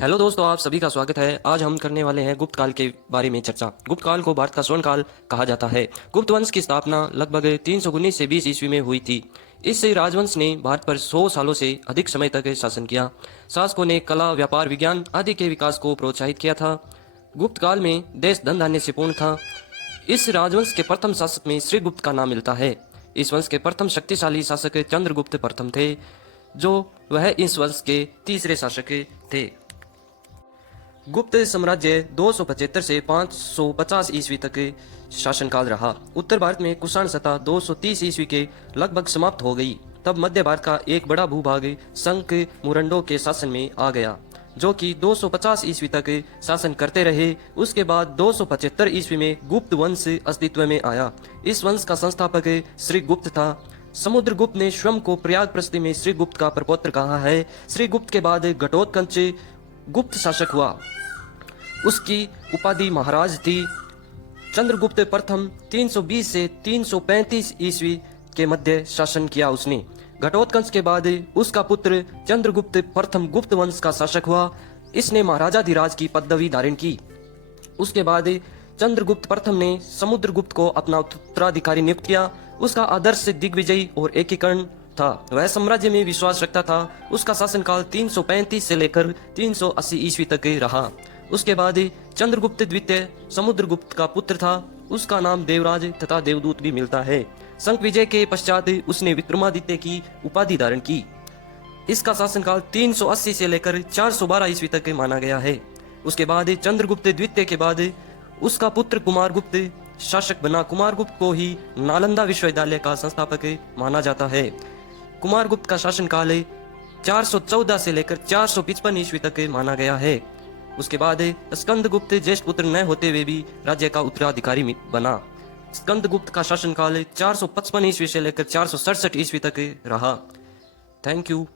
Hello दोस्तों, आप सभी का स्वागत है। आज हम करने वाले हैं गुप्त काल के बारे में चर्चा। गुप्त काल को भारत का स्वर्ण काल कहा जाता है। गुप्त वंश की स्थापना लगभग 319 से 20 ईस्वी में हुई थी। इस राजवंश ने भारत पर 100 सालों से अधिक समय तक शासन किया। शासकों ने कला, व्यापार, विज्ञान आदि के विकास को प्रोत्साहित किया था। गुप्त काल में देश धन धान्य से पूर्ण था। इस राजवंश के प्रथम शासक में श्रीगुप्त का नाम मिलता है। इस वंश के प्रथम शक्तिशाली शासक चंद्रगुप्त प्रथम थे, जो वह इस वंश के तीसरे शासक थे। गुप्त साम्राज्य 275 से 550 ईस्वी तक शासनकाल रहा। उत्तर भारत में कुषाण सत्ता 230 ईस्वी के लगभग समाप्त हो गई। तब मध्य भारत का एक बड़ा भूभाग संक मुरंडों के शासन में आ गया, जो कि 250 ईस्वी तक शासन करते रहे। उसके बाद 275 ईस्वी में गुप्त वंश अस्तित्व में आया। इस वंश का संस्थापक श्रीगुप्त था। समुद्रगुप्त ने स्वयं को प्रयाग प्रसिद्धि में श्रीगुप्त का प्रपौत्र कहा है। श्रीगुप्त के बाद घटोत्कच गुप्त शासक हुआ। उसकी उपाधि महाराज थी। चंद्रगुप्त प्रथम 320 से 335 ईस्वी के मध्य शासन किया उसने। घटोत्कच के बाद उसका पुत्र चंद्रगुप्त प्रथम गुप्त वंश का शासक हुआ। इसने महाराजाधिराज की पदवी धारण की। उसके बाद चंद्रगुप्त प्रथम ने समुद्रगुप्त को अपना उत्तराधिकारी नियुक्त किया। उसका आदर्श दिग्विजय और एकीकरण था। वह साम्राज्य में विश्वास रखता था। उसका शासनकाल 335 से लेकर 380 ईस्वी तक रहा। उसके बाद चंद्रगुप्त द्वितीय समुद्रगुप्त का पुत्र था। उसका नाम देवराज तथा देवदूत भी मिलता है। शंख विजय के पश्चात उसने विक्रमादित्य की उपाधि धारण की। इसका शासनकाल 380 से लेकर 412 ईस्वी तक माना गया है। उसके बाद चंद्रगुप्त द्वितीय के बाद उसका पुत्र कुमारगुप्त शासक बना। कुमारगुप्त को ही नालंदा विश्वविद्यालय का संस्थापक माना जाता है। कुमारगुप्त का शासनकाल 414 से लेकर 455 ईस्वी तक माना गया है। उसके बाद स्कंदगुप्त ज्येष्ठ पुत्र न होते हुए भी राज्य का उत्तराधिकारी बना। स्कंदगुप्त का शासनकाल 455 ईस्वी से लेकर 467 ईस्वी तक रहा। Thank you.